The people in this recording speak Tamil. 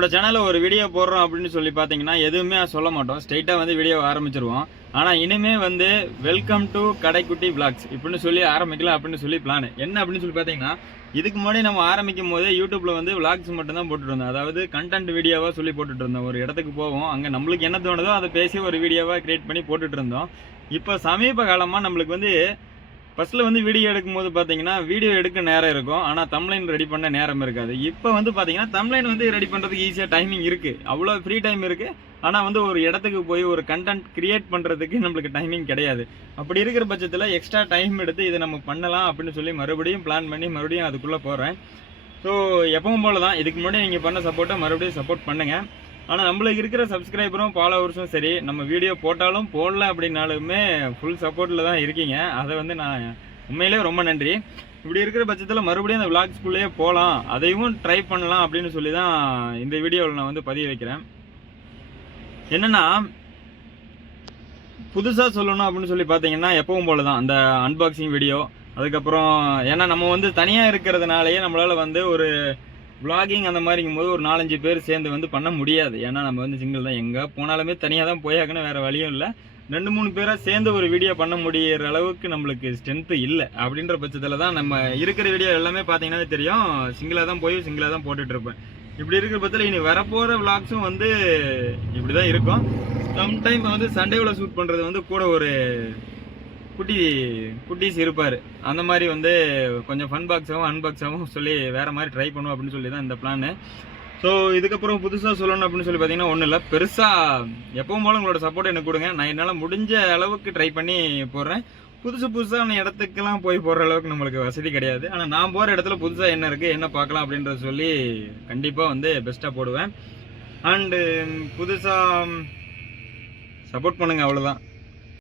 நம்மளோட சேனலில் ஒரு வீடியோ போடுறோம் அப்படின்னு சொல்லி பார்த்தீங்கன்னா எதுவுமே சொல்ல மாட்டோம், ஸ்ட்ரெயிட்டாக வந்து வீடியோ ஆரம்பிச்சிருவோம். ஆனால் இனிமே வந்து வெல்கம் டு கடைக்குட்டி விளாக்ஸ் இப்படின்னு சொல்லி ஆரம்பிக்கலாம் அப்படின்னு சொல்லி பிளான் என்ன அப்படின்னு சொல்லி பார்த்தீங்கன்னா, இதுக்கு முன்னாடி நம்ம ஆரம்பிக்கும் போதே யூடியூப்ல வந்து விளாக்ஸ் மட்டும் தான் போட்டுட்டு இருந்தோம். அதாவது கண்டென்ட் வீடியோவாக சொல்லி போட்டுட்டு இருந்தோம். ஒரு இடத்துக்கு போவோம், அங்கே நம்மளுக்கு என்ன தோணுதோ அதை பேசி ஒரு வீடியோவாக கிரியேட் பண்ணி போட்டுட்டு இருந்தோம். இப்போ சமீப காலமாக நம்மளுக்கு வந்து ஃபர்ஸ்ட்ல வந்து வீடியோ எடுக்கும்போது பார்த்தீங்கன்னா வீடியோ எடுக்க நேரம் இருக்கும், ஆனால் தம்ப்லைன் ரெடி பண்ண நேரம் இருக்காது. இப்போ வந்து பார்த்தீங்கன்னா தம்ப்லைன் வந்து ரெடி பண்ணுறதுக்கு ஈஸியாக டைமிங் இருக்குது, அவ்வளோ ஃப்ரீ டைம் இருக்குது. ஆனால் வந்து ஒரு இடத்துக்கு போய் ஒரு கண்டென்ட் கிரியேட் பண்ணுறதுக்கு நம்மளுக்கு டைமிங் கிடையாது. அப்படி இருக்கிற பட்சத்தில் எக்ஸ்ட்ரா டைம் எடுத்து இதை நம்ம பண்ணலாம் அப்படின்னு சொல்லி மறுபடியும் பிளான் பண்ணி மறுபடியும் அதுக்குள்ளே போகிறேன். ஸோ எப்பவும் போல தான் இதுக்கு முன்னாடி நீங்கள் பண்ண சப்போர்ட்டை மறுபடியும் சப்போர்ட் பண்ணுங்கள். ஆனால் நம்மளுக்கு இருக்கிற சப்ஸ்கிரைபரும் ஃபாலோவர்ஸும் சரி, நம்ம வீடியோ போட்டாலும் போடல அப்படின்னாலுமே ஃபுல் சப்போர்ட்டில் தான் இருக்கீங்க. அதை வந்து நான் உண்மையிலே ரொம்ப நன்றி. இப்படி இருக்கிற பட்சத்தில் மறுபடியும் அந்த விளாக்ஸ்குள்ளேயே போகலாம், அதையும் ட்ரை பண்ணலாம் அப்படின்னு சொல்லி தான் இந்த வீடியோவில் நான் வந்து பதிவு வைக்கிறேன். என்னென்னா புதுசாக சொல்லணும் அப்படின்னு சொல்லி பார்த்தீங்கன்னா எப்பவும் போல தான் அந்த அன்பாக்சிங் வீடியோ. அதுக்கப்புறம் ஏன்னா நம்ம வந்து தனியாக இருக்கிறதுனாலேயே நம்மளால் வந்து ஒரு விளாகிங் அந்த மாதிரிங்கும் போது ஒரு 4-5 பேர் சேர்ந்து வந்து பண்ண முடியாது. ஏன்னா நம்ம வந்து சிங்கிள் தான், எங்கே போனாலுமே தனியாக தான் போயாக்கணும், வேறு வழியும் இல்லை. 2-3 பேராக சேர்ந்து ஒரு வீடியோ பண்ண முடிகிற அளவுக்கு நம்மளுக்கு ஸ்ட்ரென்த்து இல்லை. அப்படின்ற பட்சத்தில் தான் நம்ம இருக்கிற வீடியோ எல்லாமே பார்த்தீங்கன்னா தெரியும், சிங்கிளாக தான் போய் சிங்கிளாக தான் போட்டுட்ருப்பேன். இப்படி இருக்கிற பட்சத்தில் இனி வரப்போகிற விளாக்ஸும் வந்து இப்படி தான் இருக்கும். சம்டைம் வந்து சண்டேவில் ஷூட் பண்ணுறது வந்து கூட ஒரு குட்டீஸ் இருப்பார். அந்த மாதிரி வந்து கொஞ்சம் ஃபன் பாக்ஸாகவும் அன்பாக்ஸாகவும் சொல்லி வேறு மாதிரி ட்ரை பண்ணுவோம் அப்படின்னு சொல்லி தான் இந்த பிளான். ஸோ இதுக்கப்புறம் புதுசாக சொல்லணும் அப்படின்னு சொல்லி பார்த்தீங்கன்னா ஒன்றும் இல்லை, பெருசாக எப்பவும் போல உங்களோட சப்போர்ட் எனக்கு கொடுங்க. நான் என்னால் முடிஞ்ச அளவுக்கு ட்ரை பண்ணி போடுறேன். புதுசான இடத்துக்கெல்லாம் போய் போடுற அளவுக்கு நம்மளுக்கு வசதி கிடையாது. ஆனால் நான் போகிற இடத்துல புதுசாக என்ன இருக்குது என்ன பார்க்கலாம் அப்படின்றத சொல்லி கண்டிப்பாக வந்து பெஸ்ட்டாக போடுவேன். அண்டு புதுசாக சப்போர்ட் பண்ணுங்கள், அவ்வளோதான்.